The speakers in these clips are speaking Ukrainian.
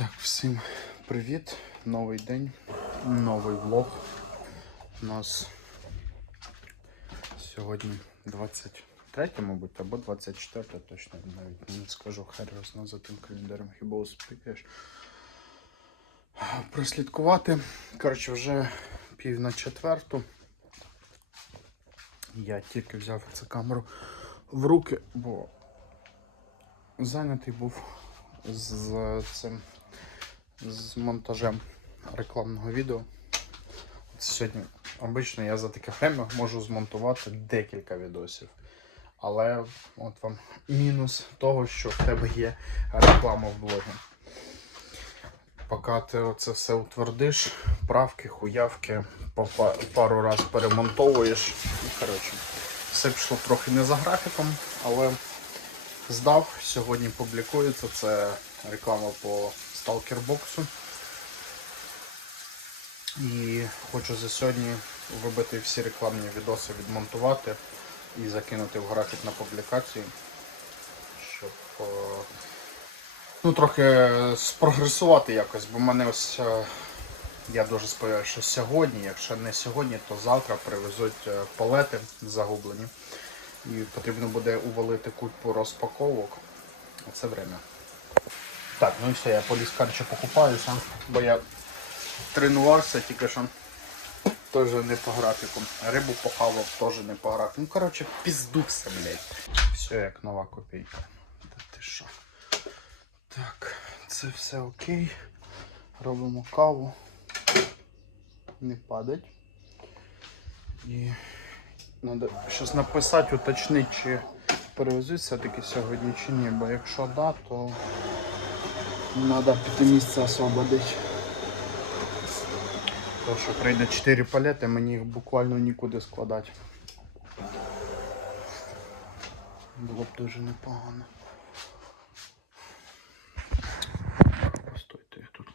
Так, всім привіт, новий день, новий влог. У нас сьогодні 23, мабуть, або 24, точно навіть не скажу, хай розна за тим календарем хіба успієш. Прослідкувати. Коротше, вже пів на четверту. Я тільки взяв цю камеру в руки, бо зайнятий був з цим з монтажем рекламного відео. От сьогодні обично я за таке время можу змонтувати декілька відосів. Але от вам мінус того, що в тебе є реклама в блогі. Поки ти це все утвердиш, правки, хуявки, пару раз перемонтовуєш. І, коротше, все пішло трохи не за графіком, але здав. Сьогодні публікується. Це реклама по сталкербоксу. І хочу за сьогодні вибити всі рекламні відоси, відмонтувати і закинути в графік на публікацію, щоб е, ну, трохи спрогресувати якось, бо в мене ось е, я дуже сподіваюся, що сьогодні, якщо не сьогодні, то завтра привезуть е, палети загублені. І потрібно буде увалити купу розпаковок. А це время. Так, ну і все, я поліз короче, покупаюся, бо я тренувався тільки що теж не по графіку. Рибу похавав теж не по графіку. Ну, коротше, пізду все, блядь. Все як нова копійка. Та ти що? Так, це все окей. Робимо каву. Не падать. І Надо щось написати, уточнити, чи перевезуть все-таки сьогодні чи ні, бо якщо да, то піти місце освободити. Тому що прийде 4 палети, мені їх буквально нікуди складати. Було б дуже непогано. Постойте, я тут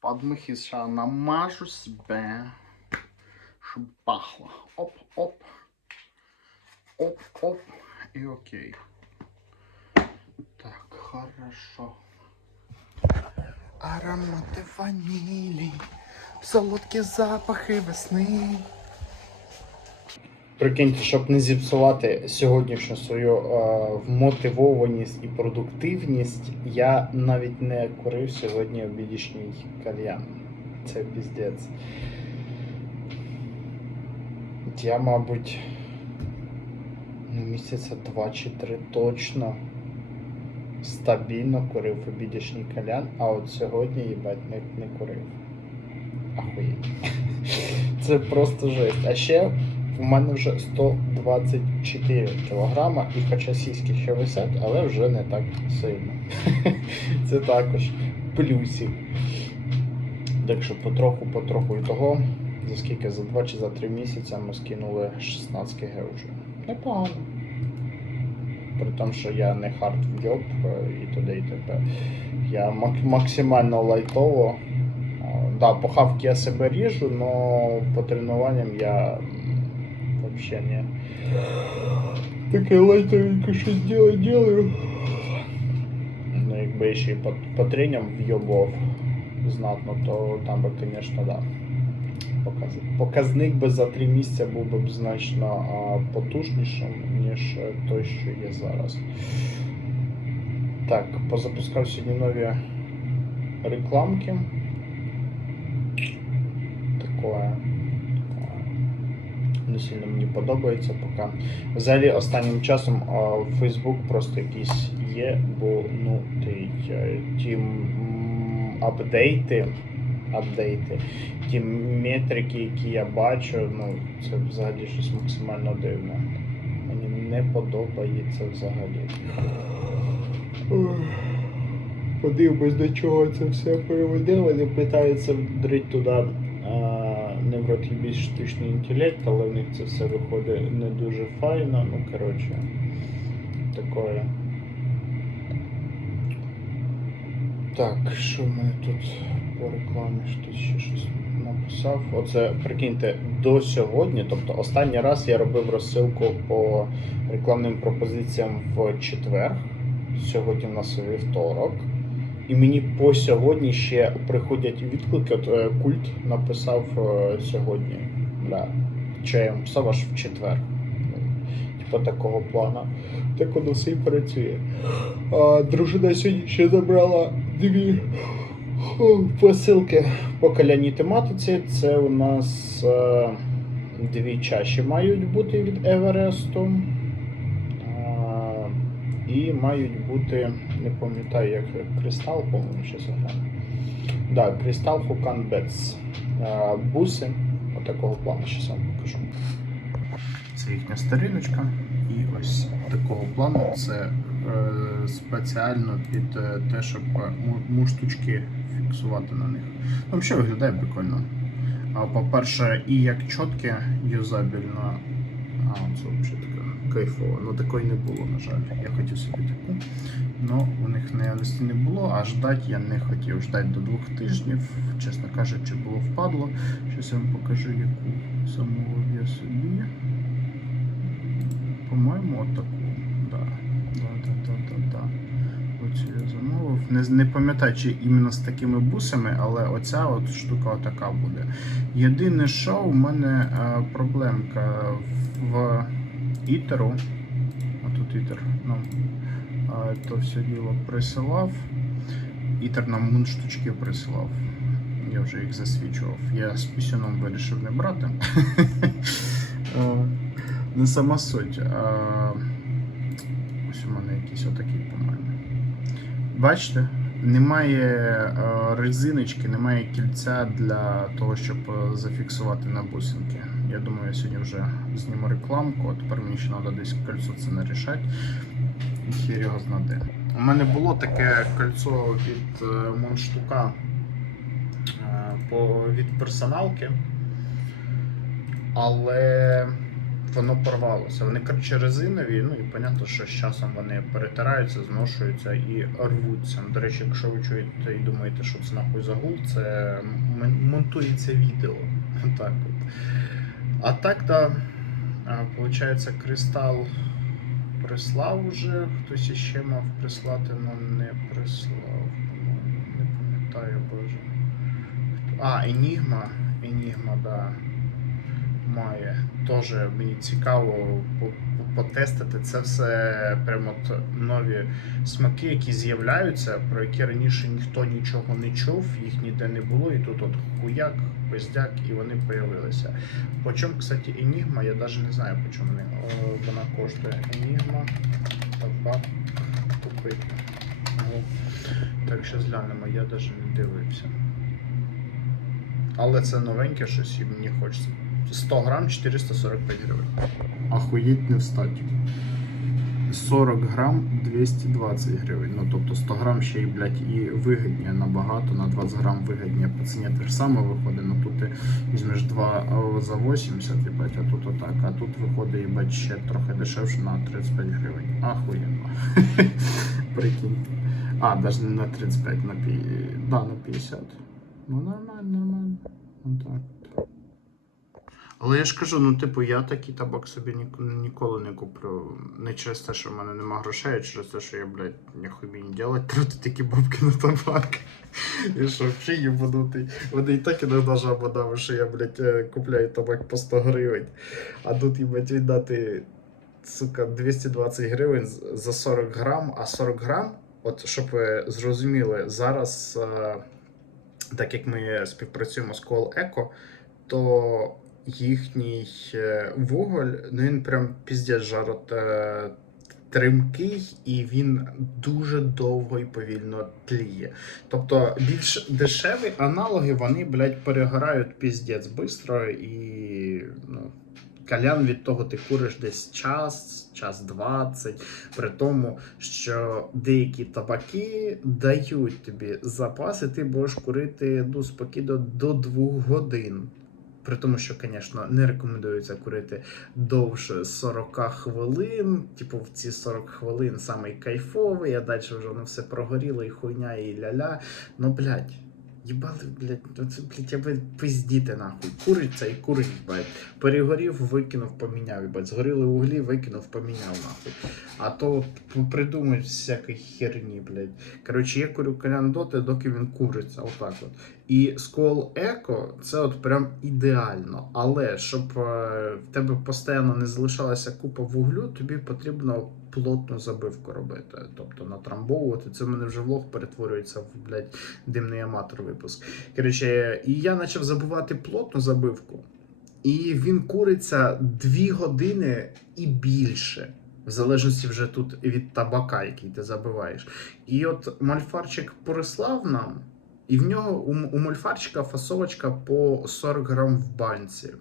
подмихи ще намажу себе, щоб пахло. Оп-оп. Оп-оп. І окей. Так, хорошо. Аромати ванілі, солодкі запахи весни. Прикиньте, щоб не зіпсувати сьогоднішню свою е, вмотивованість і продуктивність, я навіть не курив сьогодні обідішній кальян. Це піздець. Я, мабуть, ну, місяця два чи три точно стабільно курив обідішній кальян, а от сьогодні, їбать, не, не курив. Ахуєть. Це просто жесть. А ще у мене вже 124 кілограма, і хоча сіськи ще висять, але вже не так сильно. Це також плюсик. Так що потроху-потроху і того, за скільки, за 2 чи за 3 місяці ми скинули 16 кг вже. Непогано. При тому, що я не хард вйоб і туди і т.п. Я мак- максимально лайтово. Да, по хавки я себе ріжу, но по тренуванням я вообще не таке лайтовенько щось делаю, делаю. Ну, якби ще й по, по треням вйобов знатно, то там би, звісно, да. Показ- Показник би за три місяці був би значно потужнішим, ніж е, той, що є зараз. Так, позапускав сьогодні нові рекламки. Такое. такое. Не сильно мені подобається поки. Взагалі останнім часом Facebook просто якийсь є, бо ну е, ті апдейти, апдейти, ті метрики, які я бачу, ну це взагалі щось максимально дивне. Мені не подобається взагалі. Подивимось, до чого це все приведе. Вони питаються вдрить туди а, штучний інтелект, але в них це все виходить не дуже файно. Ну, коротше, такое. Так, що в мене тут по рекламі щось ще щось написав. Оце прикиньте, до сьогодні, тобто останній раз я робив розсилку по рекламним пропозиціям в четвер. Сьогодні в нас вівторок. І мені по сьогодні ще приходять відклики. От е, культ написав е, сьогодні. Да. Чи писав аж в четвер. Типа такого плана. Так воно все і працює. А, дружина сьогодні ще забрала дві посилки по каляній тематиці. Це у нас е, дві чаші мають бути від Евересту. І мають бути, не пам'ятаю, як кристал, по-моєму, ще заграв. Да, кристал Фукан Бетс. Буси. Отакого плану, ще вам покажу. Це їхня сторіночка. І ось такого плану це е, спеціально під е, те, щоб е, муштучки фіксувати на них. Ну, взагалі виглядає прикольно. По-перше, і як чітке, юзабельно. А, це взагалі така кайфова. Ну такої не було, на жаль. Я хотів собі таку. Ну, у них наявності не було, а ждати я не хотів. Ждати до двох тижнів, чесно кажучи, було впадло. Щось я вам покажу, яку замовив я собі. По-моєму, отаку. Да. Да, да, да, да, да. Оцю я замовив. Не, не пам'ятаю, чи іменно з такими бусами, але оця от штука отака буде. Єдине, що у мене е, проблемка в ітеру. А тут ітер нам е, то все діло присилав. Ітер нам мунштучки присилав. Я вже їх засвічував. Я з пісюном вирішив не брати. Не сама суть. А... Ось у мене якийсь отакий, по-моєму. Бачите? Немає резиночки, немає кільця для того, щоб зафіксувати на бусинки. Я думаю, я сьогодні вже зніму рекламку, а тепер мені ще треба десь кольцо це нарішати. Хір його знаде. У мене було таке кольцо від е, Монштука е, від персоналки, але воно порвалося. Вони, коротше, резинові, ну і понятно, що з часом вони перетираються, зношуються і рвуться. До речі, якщо ви чуєте і думаєте, що це нахуй загул, це монтується відео. Так от. А так, да, виходить, кристал прислав уже, хтось іще мав прислати, але не прислав. Не пам'ятаю, боже. А, Енігма. Енігма, да. Має. Теж мені цікаво по- по- потестити. Це все прямо от нові смаки, які з'являються, про які раніше ніхто нічого не чув, їх ніде не було, і тут от хуяк, пиздяк, і вони появилися. По чому, кстати, Енігма, я навіть не знаю, по чому вони. Вона коштує Енігма. Табак купити. Ну, так, ще глянемо, я навіть не дивився. Але це новеньке щось і мені хочеться. 100 грам 445 гривень. Ахуєть не встать. 40 грам 220 гривень. Ну тобто 100 грам ще й, блядь, і вигідніше набагато, на 20 грам вигідніше по ціні те саме виходить, ну тут ти візьмеш 2 за 80, їбать, а тут отак. А тут виходить, їбать, ще трохи дешевше на 35 гривень. Ахуєнно. Прикинь. А, навіть не на 35, на, на 50. Ну нормально, нормально. Ну так. Але я ж кажу, ну типу, я такий табак собі ні- ніколи не куплю. Не через те, що в мене нема грошей, а через те, що я, блядь, ніхуй мені делать, тратити такі бабки на табак. І що, взагалі їбанутий. Вони і так іноді жаба дали, що я, блядь, е, купляю табак по 100 гривень. А тут, їбать, віддати, сука, 220 гривень за 40 грам, а 40 грам, от щоб ви зрозуміли, зараз, е, так як ми співпрацюємо з Call Eco, то їхній е, вуголь, ну він прям піздець жарот е, тримкий, і він дуже довго і повільно тліє. Тобто більш дешеві аналоги, вони, блядь, перегорають піздець бистро і. ну. Калян від того ти куриш десь час, час 20, при тому, що деякі табаки дають тобі запас, і ти будеш курити ну, спокійно до 2 годин. При тому, що, звісно, не рекомендується курити довше 40 хвилин. Типу, в ці 40 хвилин самий кайфовий, а далі вже воно все прогоріло і хуйня, і ля-ля. Ну, блядь, Їбали, блядь, оце, блядь, я пиздіти нахуй. Куриця і курить, блядь. Перегорів, викинув, поміняв, їбать. Згоріли углі, викинув, поміняв, нахуй. А то от придумають всякої херні, блядь. Коротше, я курю доти, доки він куриться, отак от. І скол еко це от прям ідеально. Але щоб е, в тебе постійно не залишалася купа вуглю, тобі потрібно плотну забивку робити. Тобто натрамбовувати. Це в мене вже влог перетворюється в блядь, димний аматор випуск. Коротше, і я почав забивати плотну забивку. І він куриться 2 години і більше. В залежності вже тут від табака, який ти забиваєш. І от мальфарчик порислав нам, і в нього у, у мольфарчика фасовочка по 40 грам в банці.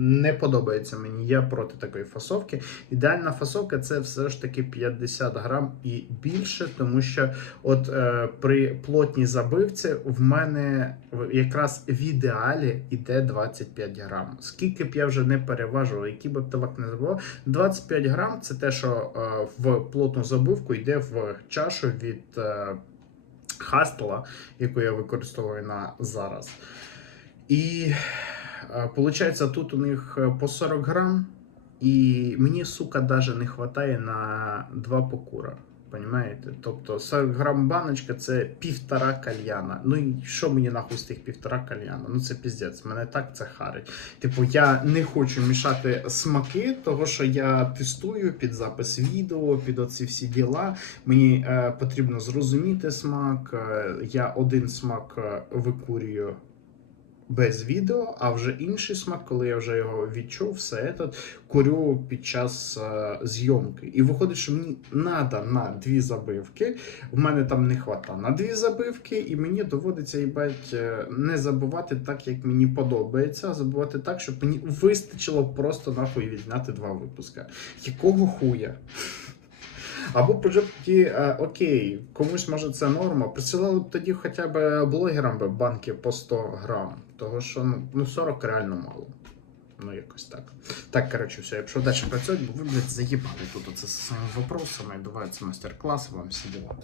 Не подобається мені, я проти такої фасовки. Ідеальна фасовка це все ж таки 50 грам і більше, тому що от е, при плотній забивці в мене якраз в ідеалі йде 25 грам. Скільки б я вже не переважував, би б табак не забував, 25 грам це те, що е, в плотну забивку йде в чашу від е, Хастела, яку я використовую на зараз. І виходить, тут у них е, по 40 грам, і мені, сука, даже не вистачає на два покура. Понимаєте? Тобто 40 грам баночка це півтора кальяна. Ну і що мені нахуй з тих півтора кальяна? Ну це піздець, мене так це харить. Типу, я не хочу мішати смаки, того що я тестую під запис відео, під оці всі діла. Мені е, потрібно зрозуміти смак. Е, я один смак е, викурюю без відео, а вже інший смак, коли я вже його відчув, все це курю під час е, зйомки. І виходить, що мені треба на дві забивки. В мене там не вистачає на дві забивки, і мені доводиться їбать, е, не забувати так, як мені подобається, а забувати так, щоб мені вистачило просто нахуй відняти два випуска. Якого хуя? Або б тоді, е, окей, комусь може це норма. Присилали б тоді хоча б блогерам би банки по 100 грам. Того що ну, ну 40 реально мало. Ну, якось так. Так, коротше, все, якщо далі працюють, бо ви, блядь, заїбали тут оце своїми вопросами, давайте майстер-клас, вам всі діла.